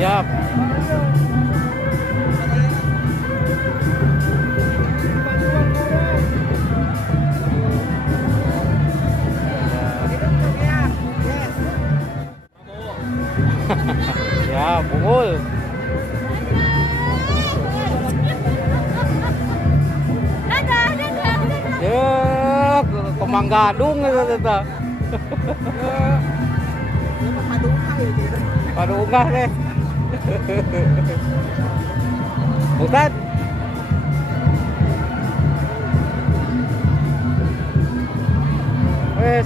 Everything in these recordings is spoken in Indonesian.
Siap. Ya, pukul. Ya, Kemang Gadung itu teh. Padungah deh. Ustad.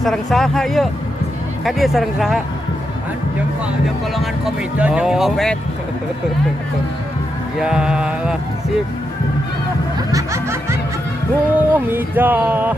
Sareng saha yuk. Kan dia sareng saha. Jam golongan komite jam obet. Ya lah, sip. Mijah.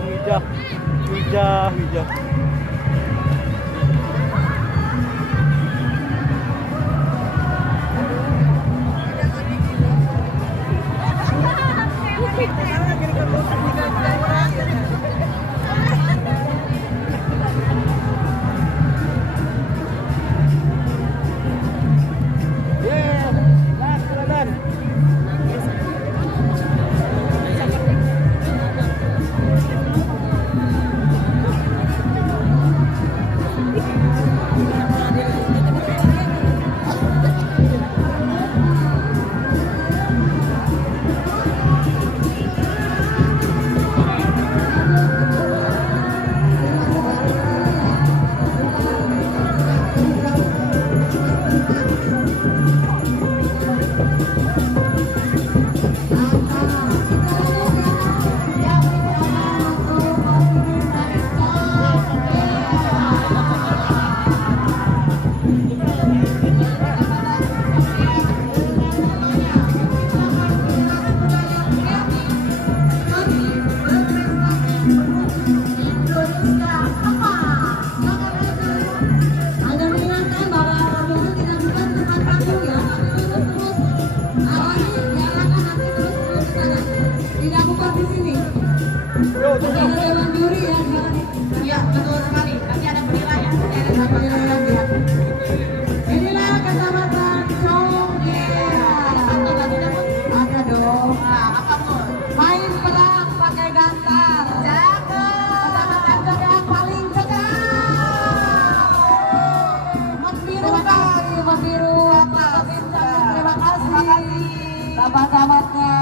Bapak Camatnya,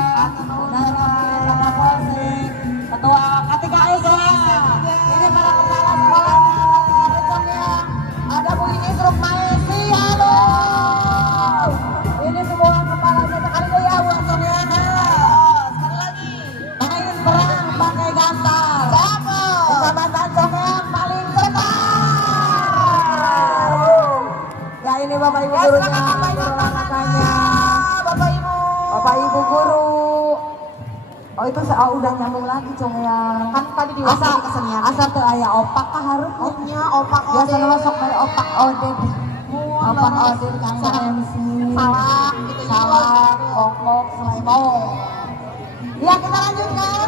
Bapak Polsek, Ketua KTKS ya. Ini para kepala sekolah ya. Ada Bu ini Truk Maesi, halo. Ini semua kepala sekali dulu ya Bu Antonia. Sekali lagi. Main perang pakai gantar. Cakep. Kecamatan Congeang paling cepat. Ya ini Bapak Ibu gurunya, anak-anaknya. Bapak Ibu guru. Oh itu udah nyambung lagi Congeang. Kan tadi diwasa kesenian. Asal teu aya opak kah harus? Ohnya opak ode. Biasa masuk dari opak ode. Opak ode kan MC. Salak gitu. Salak, kongkong, selemong. Ya kita lanjutkan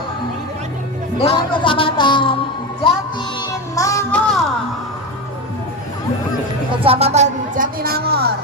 dengan kecamatan Jatinangor. Kecamatan Jatinangor.